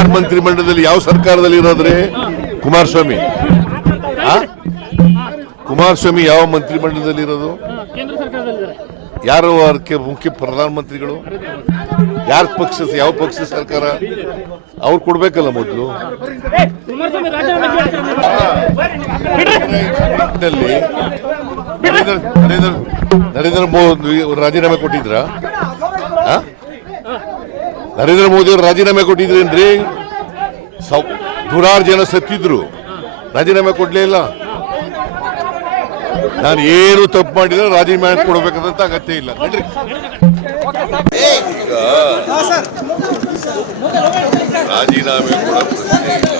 ಯಾರ ಮಂತ್ರಿಮಂಡಲದಲ್ಲಿ ಯಾವ ಸರ್ಕಾರದಲ್ಲಿ ಇರೋದ್ರಿ? ಕುಮಾರಸ್ವಾಮಿ. ಕುಮಾರಸ್ವಾಮಿ ಯಾವ ಮಂತ್ರಿಮಂಡಲದಲ್ಲಿ ಇರೋದು? ಕೇಂದ್ರ ಸರ್ಕಾರದಲ್ಲಿ ಯಾರು ಅದಕ್ಕೆ ಮುಖ್ಯ ಪ್ರಧಾನಮಂತ್ರಿಗಳು? ಯಾರ ಪಕ್ಷ, ಯಾವ ಪಕ್ಷ ಸರ್ಕಾರ? ಅವ್ರು ಕೊಡ್ಬೇಕಲ್ಲ ಮೊದಲು. ನರೇಂದ್ರ ಮೋದಿ ರಾಜೀನಾಮೆ ಕೊಟ್ಟಿದ್ರ? ನರೇಂದ್ರ ಮೋದಿ ಅವರು ರಾಜೀನಾಮೆ ಕೊಟ್ಟಿದ್ರೇನ್ರಿ? ನೂರಾರು ಜನ ಸತ್ತಿದ್ರು, ರಾಜೀನಾಮೆ ಕೊಡ್ಲೇ ಇಲ್ಲ. ನಾನು ಏನು ತಪ್ಪು ಮಾಡಿದ್ರೆ ರಾಜೀನಾಮೆ ಕೊಡ್ಬೇಕಂತ ಅಗತ್ಯ ಇಲ್ಲ. ರಾಜೀನಾಮೆ ಕೊಡೋ ಪ್ರಶ್ನೆ ಇಲ್ಲ.